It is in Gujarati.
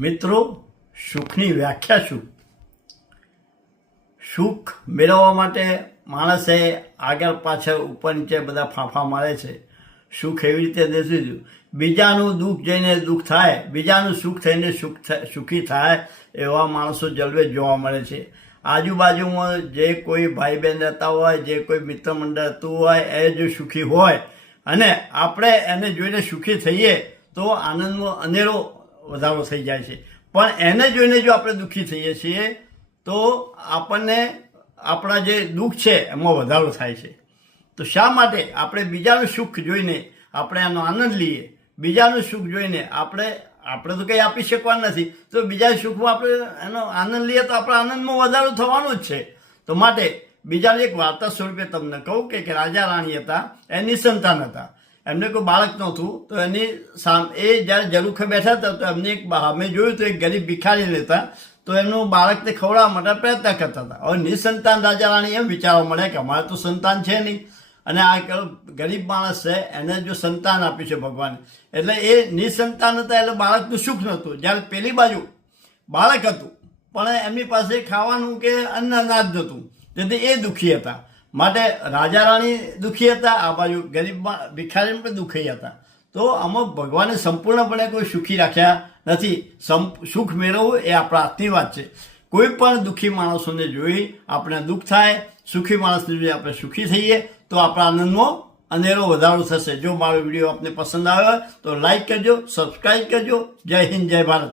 મિત્રો, સુખની વ્યાખ્યા શું? સુખ મેળવવા માટે માણસે આગળ પાછળ ઉપર નીચે બધા ફાંફા મારે છે. સુખ એવી રીતે દેશું, બીજાનું દુઃખ જોઈને દુઃખ થાય, બીજાનું સુખ થઈને સુખી થાય એવા માણસો જલવે જોવા મળે છે. આજુબાજુમાં જે કોઈ ભાઈ બહેન રહેતા હોય, જે કોઈ મિત્ર મંડળ રહેતું હોય, એ જો સુખી હોય અને આપણે એને જોઈને સુખી થઈએ તો આનંદમાં અનેરો વધારો થઈ જાય છે. પણ એને જોઈને જો આપણે દુઃખી થઈએ છીએ તો આપણને આપણા જે દુઃખ છે એમાં વધારો થાય છે. તો શા માટે આપણે બીજાનું સુખ જોઈને આપણે એનો આનંદ લઈએ? બીજાનું સુખ જોઈને આપણે તો કંઈ આપી શકવાનું નથી, તો બીજા સુખમાં આપણે એનો આનંદ લઈએ તો આપણા આનંદમાં વધારો થવાનો જ છે. તો માટે બીજાની એક વાર્તા સ્વરૂપે તમને કહું કે રાજા રાણી હતા, એની સંતાન હતા, એમને કોઈ બાળક નહોતું. તો એની એ જ્યારે ઝરૂખે બેઠા હતા તો એમને એક અમે જોયું તો એક ગરીબ ભિખારી લેતા, તો એમનું બાળકને ખવડાવવા માટે પ્રયત્ન કરતા હતા. હવે નિસંતાન રાજા રાણી એમ વિચારવા મળ્યા કે અમારે તો સંતાન છે નહીં, અને આ ગરીબ માણસ છે, એને જો સંતાન આપ્યું છે ભગવાને, એટલે એ નિસંતાન હતા એટલે બાળકનું સુખ નહોતું. જ્યારે પેલી બાજુ બાળક હતું પણ એમની પાસે ખાવાનું કે અનાજ નહોતું, તેથી એ દુઃખી હતા. માટે રાજા રાણી દુઃખી હતા, આ બાજુ ગરીબ ભિખારી પણ દુઃખી હતા. તો આમાં ભગવાને સંપૂર્ણપણે કોઈ સુખી રાખ્યા નથી. સુખ મેળવવું એ આપણા હાથની વાત છે. કોઈ પણ દુઃખી માણસોને જોઈ આપણે દુઃખ થાય, સુખી માણસને જોઈ આપણે સુખી થઈએ તો આપણા આનંદમાં અનેરો વધારો થશે. જો મારો વિડીયો આપને પસંદ આવ્યો તો લાઈક કરજો, સબસ્ક્રાઈબ કરજો. જય હિન્દ, જય ભારત.